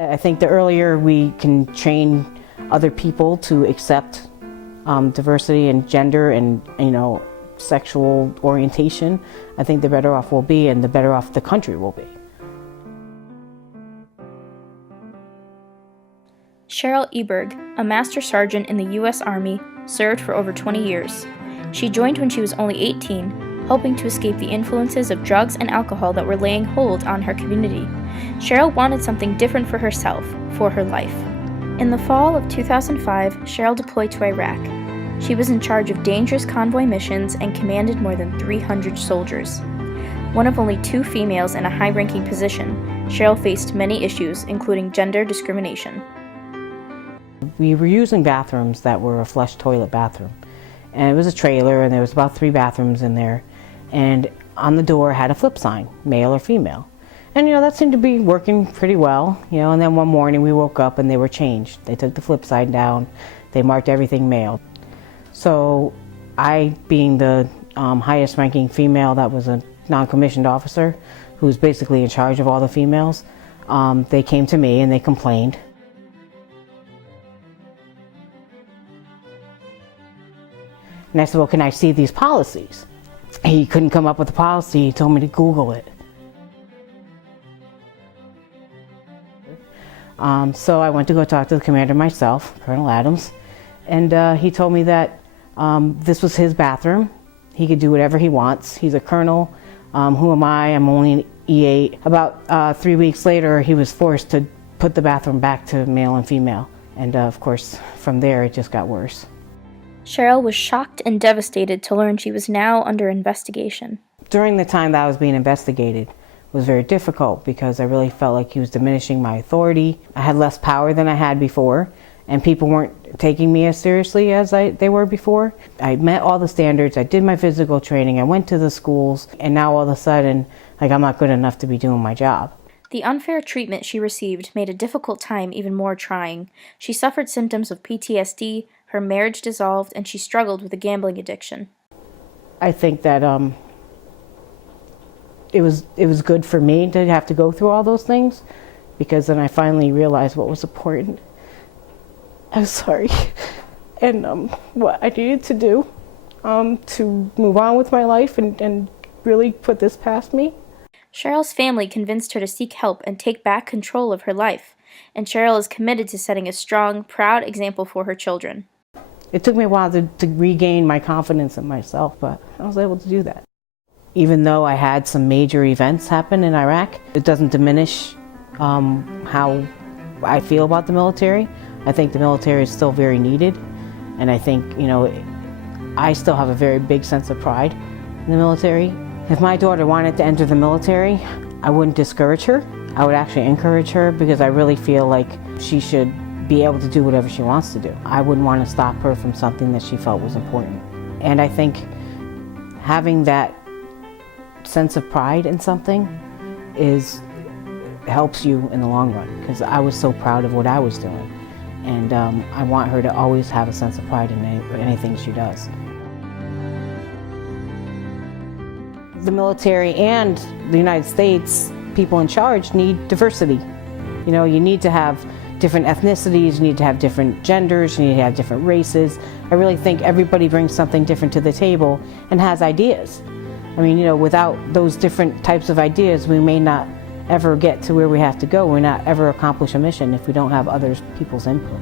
I think the earlier we can train other people to accept diversity and gender and, sexual orientation, I think the better off we'll be and the better off the country will be. Cheryl Eberg, a Master Sergeant in the U.S. Army, served for over 20 years. She joined when she was only 18, hoping to escape the influences of drugs and alcohol that were laying hold on her community. Cheryl wanted something different for herself, for her life. In the fall of 2005, Cheryl deployed to Iraq. She was in charge of dangerous convoy missions and commanded more than 300 soldiers. One of only 2 females in a high-ranking position, Cheryl faced many issues, including gender discrimination. We were using bathrooms that were a flush toilet bathroom. And it was a trailer, and there was about 3 bathrooms in there. And on the door had a flip sign, male or female. And that seemed to be working pretty well, and then one morning we woke up and they were changed. They took the flip sign down, they marked everything male. So I, being the highest ranking female that was a non-commissioned officer, who was basically in charge of all the females, they came to me and they complained. And I said, well, can I see these policies? He couldn't come up with a policy, he told me to Google it. So I went to go talk to the commander myself, Colonel Adams, and he told me that this was his bathroom. He could do whatever he wants. He's a colonel. Who am I? I'm only an E8. About 3 weeks later, he was forced to put the bathroom back to male and female. And of course, from there, it just got worse. Cheryl was shocked and devastated to learn she was now under investigation. During the time that I was being investigated, it was very difficult because I really felt like he was diminishing my authority. I had less power than I had before, and people weren't taking me as seriously as they were before. I met all the standards, I did my physical training, I went to the schools, and now all of a sudden, I'm not good enough to be doing my job. The unfair treatment she received made a difficult time even more trying. She suffered symptoms of PTSD, her marriage dissolved, and she struggled with a gambling addiction. I think that it was good for me to have to go through all those things, because then I finally realized what was important. I'm sorry, and what I needed to do to move on with my life and really put this past me. Cheryl's family convinced her to seek help and take back control of her life, and Cheryl is committed to setting a strong, proud example for her children. It took me a while to regain my confidence in myself, but I was able to do that. Even though I had some major events happen in Iraq, it doesn't diminish how I feel about the military. I think the military is still very needed, and I think, I still have a very big sense of pride in the military. If my daughter wanted to enter the military, I wouldn't discourage her. I would actually encourage her, because I really feel like she should be able to do whatever she wants to do. I wouldn't want to stop her from something that she felt was important. And I think having that sense of pride in something helps you in the long run, because I was so proud of what I was doing. And I want her to always have a sense of pride in anything she does. The military and the United States, people in charge, need diversity. You need to have different ethnicities, you need to have different genders, you need to have different races. I really think everybody brings something different to the table and has ideas. Without those different types of ideas, we may not ever get to where we have to go. We may not ever accomplish a mission if we don't have other people's input.